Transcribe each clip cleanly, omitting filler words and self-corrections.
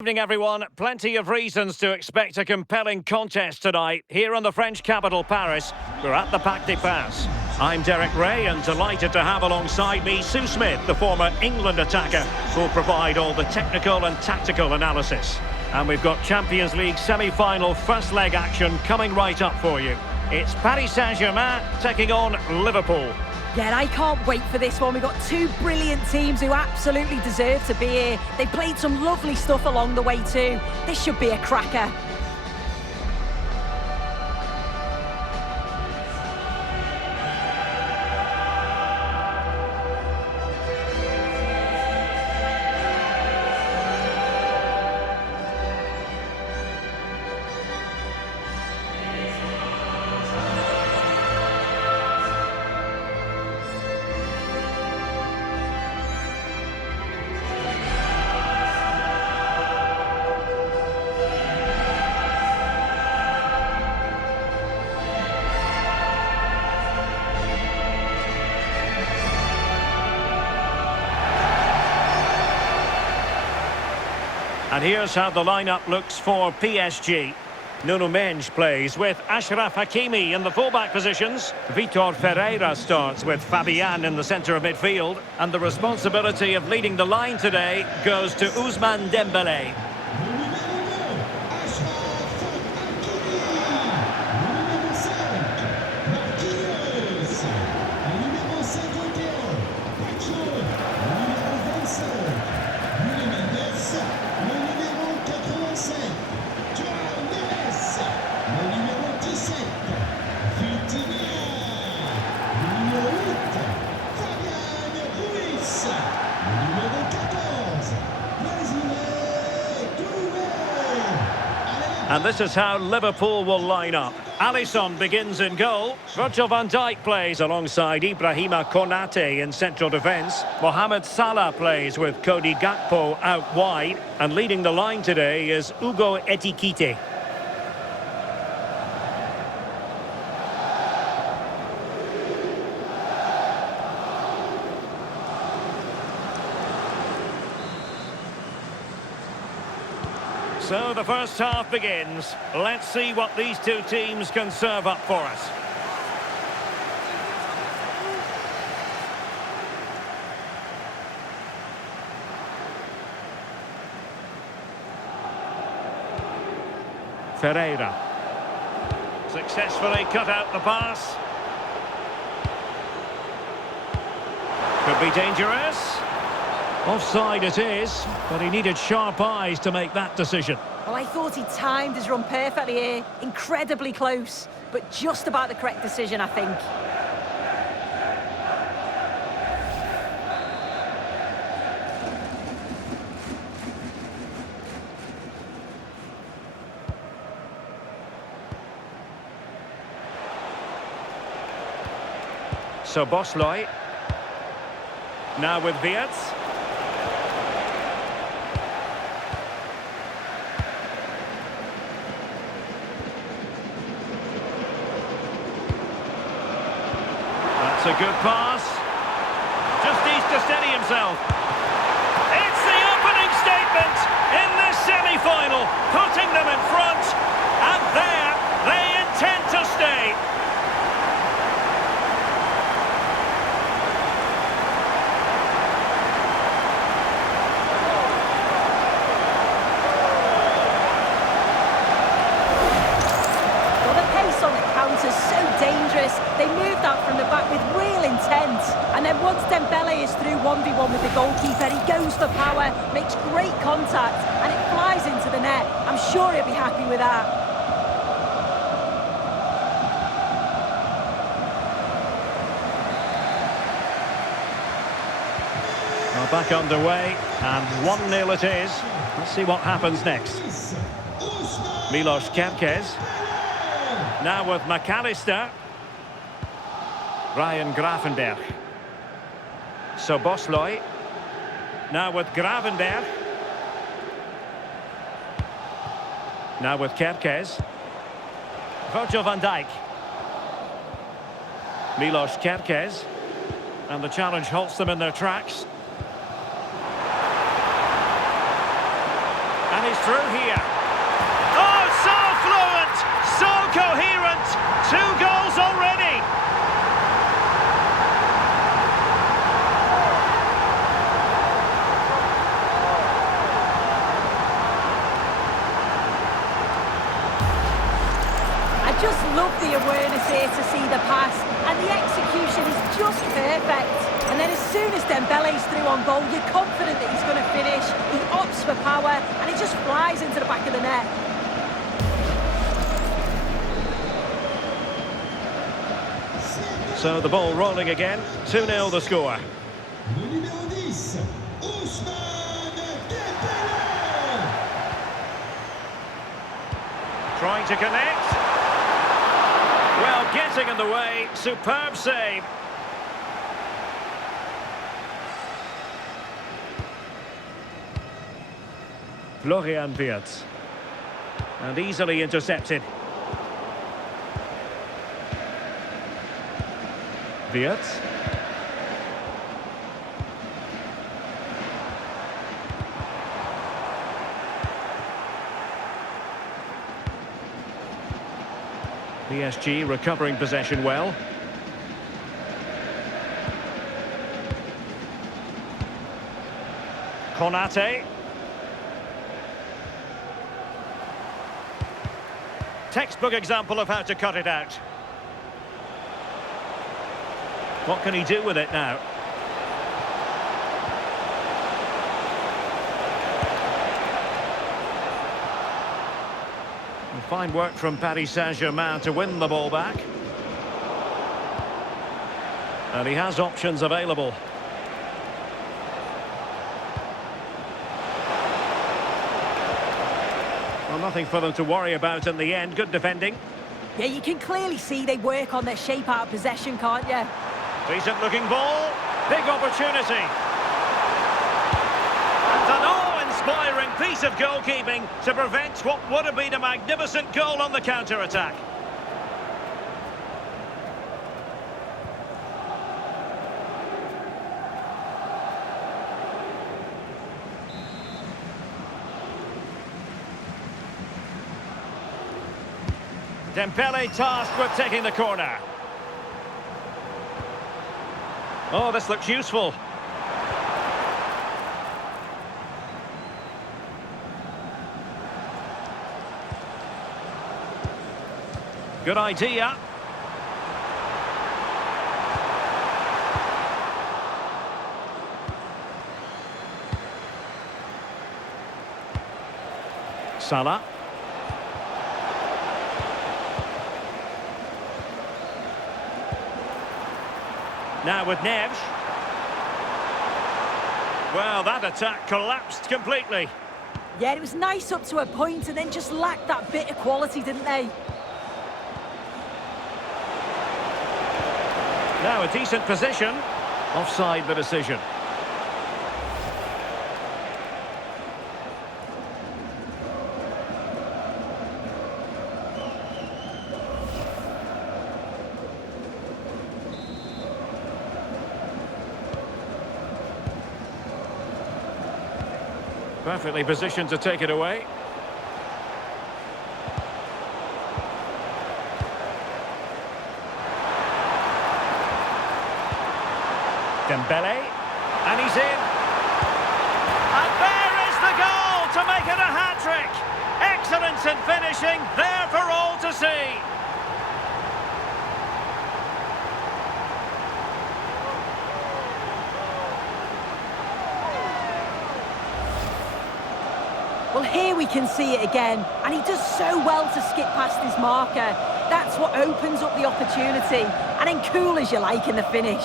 Evening, everyone. Plenty of reasons to expect a compelling contest tonight. Here in the French capital, Paris, we're at the Parc des Princes. I'm Derek Ray and delighted to have alongside me Sue Smith, the former England attacker, who'll provide all the technical and tactical analysis. And we've got Champions League semi-final first leg action coming right up for you. It's Paris Saint-Germain taking on Liverpool. Yeah, I can't wait for this one. We've got two brilliant teams who absolutely deserve to be here. They played some lovely stuff along the way too. This should be a cracker. And here's how the lineup looks for PSG. Nuno Mendes plays with Achraf Hakimi in the fullback positions. Vitor Ferreira starts with Fabian in the centre of midfield. And the responsibility of leading the line today goes to Ousmane Dembélé. And this is how Liverpool will line up. Alisson begins in goal. Virgil van Dijk plays alongside Ibrahima Konate in central defence. Mohamed Salah plays with Cody Gakpo out wide. And leading the line today is Hugo Ekitike. So the first half begins. Let's see what these two teams can serve up for us. Ferreira. Successfully cut out the pass. Could be dangerous. Offside it is, but he needed sharp eyes to make that decision. Well, I thought he timed his run perfectly here. Incredibly close, but just about the correct decision, I think. So Bosley. Now with Wirtz. That's a good pass. Just needs to steady himself. It's the opening statement in this semi-final, putting them in front, and there they intend to stay. Well, the pace on the counter's so dangerous. They moved that from the back with real intent. And then once Dembélé is through 1v1 with the goalkeeper, he goes for power, makes great contact, and it flies into the net. I'm sure he'll be happy with that. Well, back underway, and 1-0 it is. Let's see what happens next. Milos Kerkez. Now with McAllister. Ryan Gravenberch. So Bosley. Now with Gravenberch. Now with Kerkez. Virgil van Dijk. Milos Kerkez. And the challenge halts them in their tracks. And Dembele's through here. Oh, so fluent, so coherent. 2 goals already. I just love the awareness here to see the pass, and the execution is just perfect. And then as soon as Dembele's through on goal, you're confident that he's going to finish. He opts for power, and it just flies into the back of the net. So the ball rolling again. 2-0 the score. Trying to connect. Well, getting in the way. Superb save. Florian Wirtz. And easily intercepted. Wirtz. PSG recovering possession well. Konate. Textbook example of how to cut it out. What can he do with it now? And fine work from Paris Saint-Germain to win the ball back. And he has options available. Well, nothing for them to worry about in the end. Good defending. Yeah, you can clearly see they work on their shape out of possession, can't you? Decent looking ball. Big opportunity. And an awe-inspiring piece of goalkeeping to prevent what would have been a magnificent goal on the counter-attack. Dembele tasked with taking the corner. Oh, this looks useful. Good idea. Salah. Now with Neves. Well, that attack collapsed completely. Yeah, it was nice up to a point and then just lacked that bit of quality, didn't they? Now a decent position. Offside the decision. Perfectly positioned to take it away. Dembele, and he's in. And there is the goal to make it a hat-trick. Excellence in finishing, there for all to see. Well, here we can see it again, and he does so well to skip past his marker. That's what opens up the opportunity, and then cool as you like in the finish.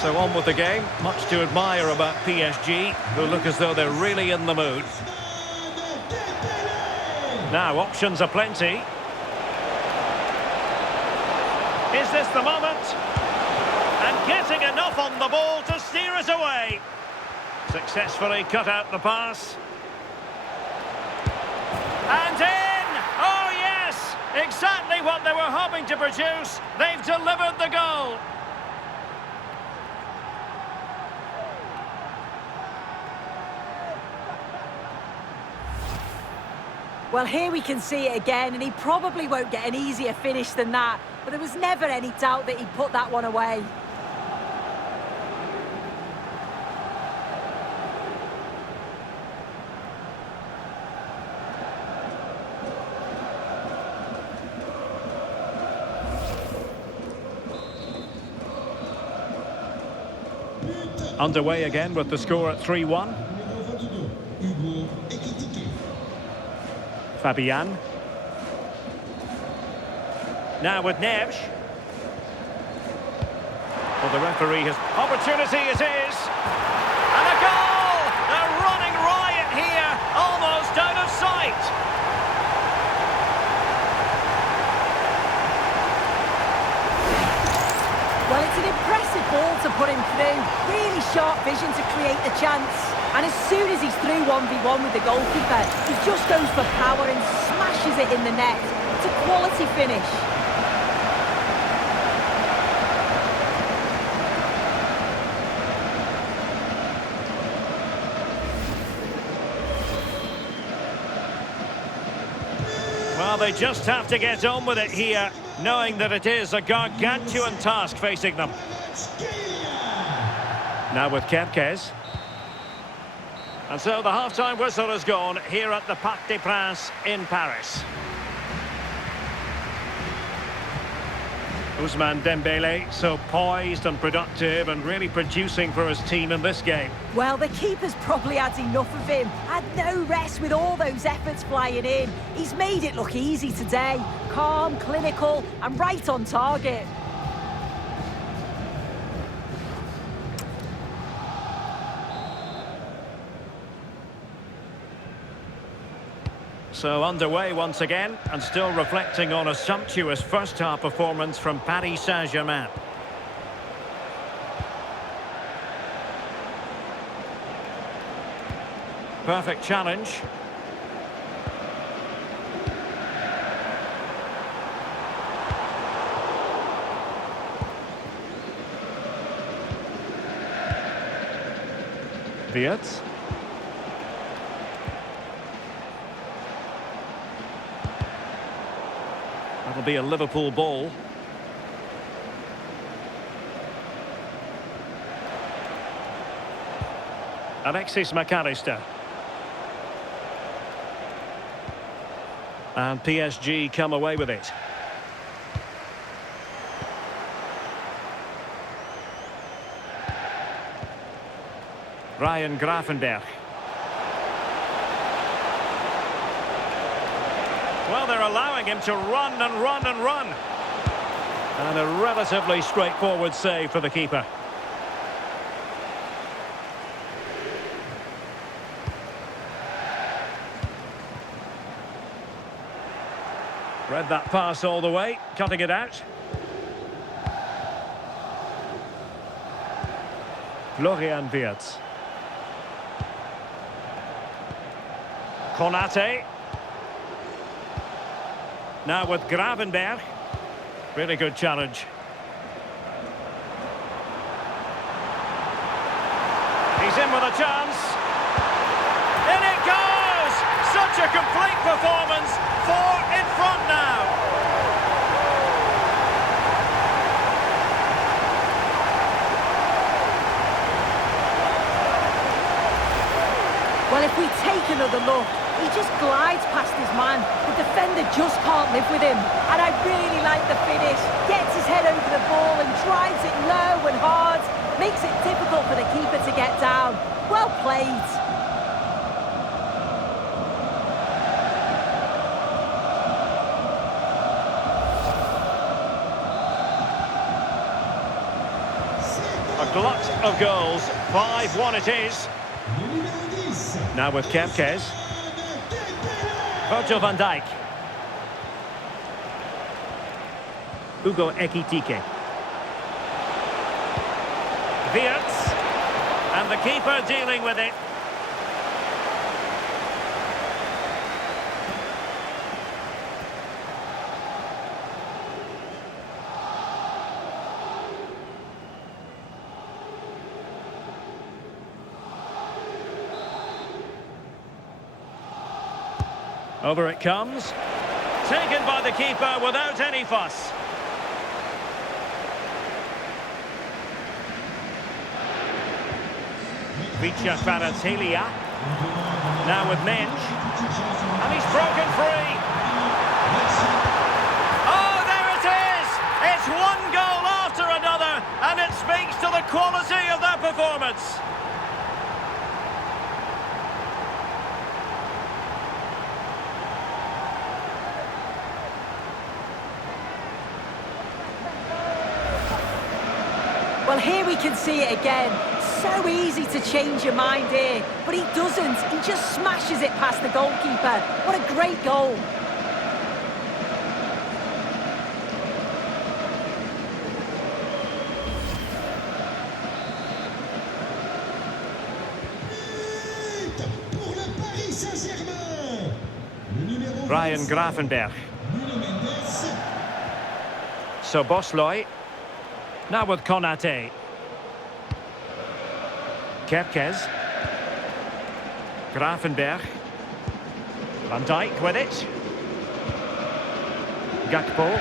So on with the game. Much to admire about PSG, who look as though they're really in the mood. Now, options are plenty. Is this the moment? And getting enough on the ball to steer us away. Successfully cut out the pass. Exactly what they were hoping to produce. They've delivered the goal. Well, here we can see it again, and he probably won't get an easier finish than that. But there was never any doubt that he'd put that one away. Underway again with the score at 3-1. Fabian. Now with Neves. Well, the referee has... Opportunity it is! And a goal! They're running riot here, almost out of sight! Well, it's an impressive ball to put him through. Really sharp vision to create the chance. And as soon as he's through 1v1 with the goalkeeper, he just goes for power and smashes it in the net. It's a quality finish. Well, they just have to get on with it here, knowing that it is a gargantuan task facing them. Now with Kempkes. And so the half-time whistle has gone here at the Parc des Princes in Paris. Ousmane Dembele, so poised and productive and really producing for his team in this game. Well, the keeper's probably had enough of him. Had no rest with all those efforts flying in. He's made it look easy today. Calm, clinical and right on target. So underway once again, and still reflecting on a sumptuous first-half performance from Paris Saint-Germain. Perfect challenge. Wirtz. That'll be a Liverpool ball. Alexis McAllister. And PSG come away with it. Ryan Gravenberch. Well, they're allowing him to run and run and run. And a relatively straightforward save for the keeper. Read that pass all the way, cutting it out. Florian Wirtz. Konate. Now with Gravenberch. Really good challenge. He's in with a chance. In it goes! Such a complete performance. 4 in front now. Well, if we take another look, he just glides past his man. The defender just can't live with him. And I really like the finish. Gets his head over the ball and drives it low and hard. Makes it difficult for the keeper to get down. Well played. A glut of goals. 5-1 it is. Now with Kempkes. Virgil van Dijk. Hugo Ekitike. Wirtz. And the keeper dealing with it. Over it comes. Taken by the keeper without any fuss. Vicha Kvaratskhelia. Now with Mensch. And he's broken free. Oh, there it is! It's one goal after another, and it speaks to the quality of that performance. Well, here we can see it again. So easy to change your mind here, but he doesn't. He just smashes it past the goalkeeper. What a great goal. Brian Grafenberg. So Bosloy. Now with Konate. Kerkez. Grafenberg. Van Dijk with it. Gakpo.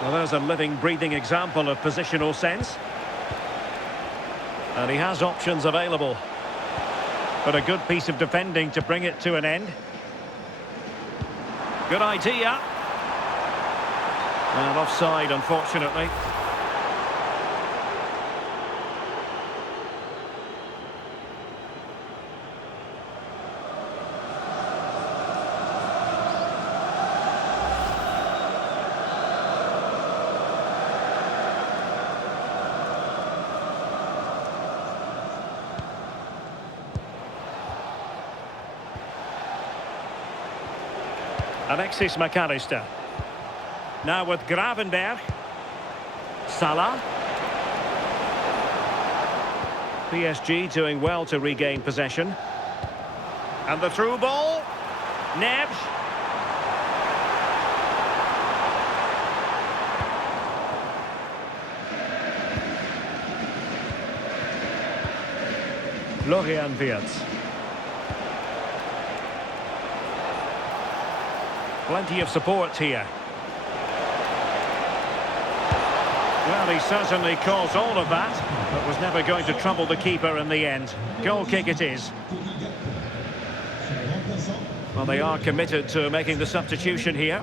Well, there's a living, breathing example of positional sense. And he has options available. But a good piece of defending to bring it to an end. Good idea. And offside, unfortunately. Alexis McAllister. Now with Gravenberg. Salah. PSG doing well to regain possession. And the through ball. Neves. Florian Wirtz. Plenty of support here. Well, he certainly caused all of that, but was never going to trouble the keeper in the end. Goal kick it is. Well, they are committed to making the substitution here.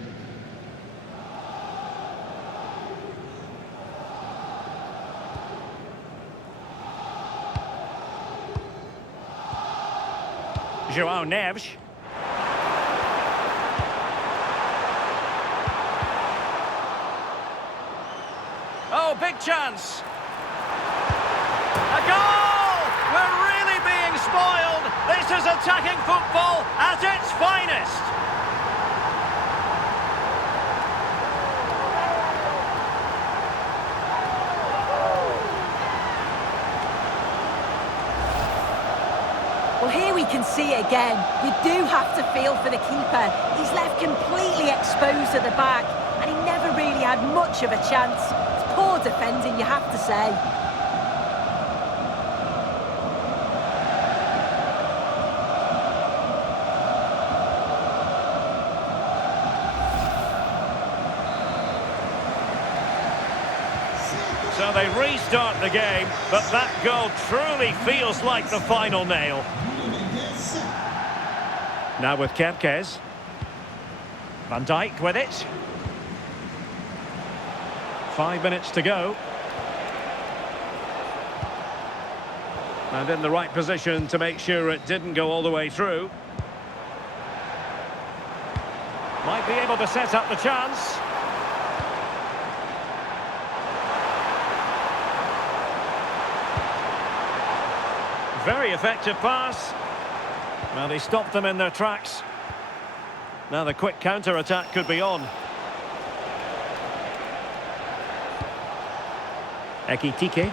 João Neves. Oh, big chance. A goal! We're really being spoiled. This is attacking football at its finest. Well, here we can see it again. You do have to feel for the keeper. He's left completely exposed at the back, and he never really had much of a chance. It's poor defending, you have to say. So they restart the game, but that goal truly feels like the final nail. Now with Kerkez. Van Dijk with it. 5 minutes to go. And in the right position to make sure it didn't go all the way through. Might be able to set up the chance. Very effective pass. Well, he stopped them in their tracks. Now the quick counter-attack could be on. Ekitike.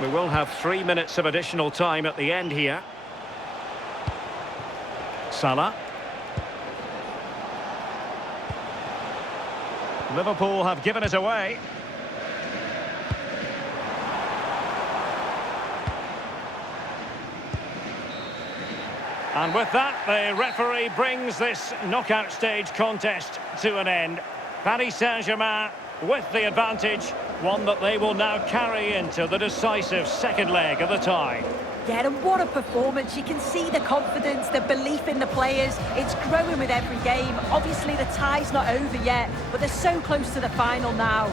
We will have 3 minutes of additional time at the end here. Salah. Liverpool have given it away. And with that, the referee brings this knockout stage contest to an end. Paris Saint-Germain with the advantage, one that they will now carry into the decisive second leg of the tie. Yeah, and what a performance. You can see the confidence, the belief in the players. It's growing with every game. Obviously, the tie's not over yet, but they're so close to the final now.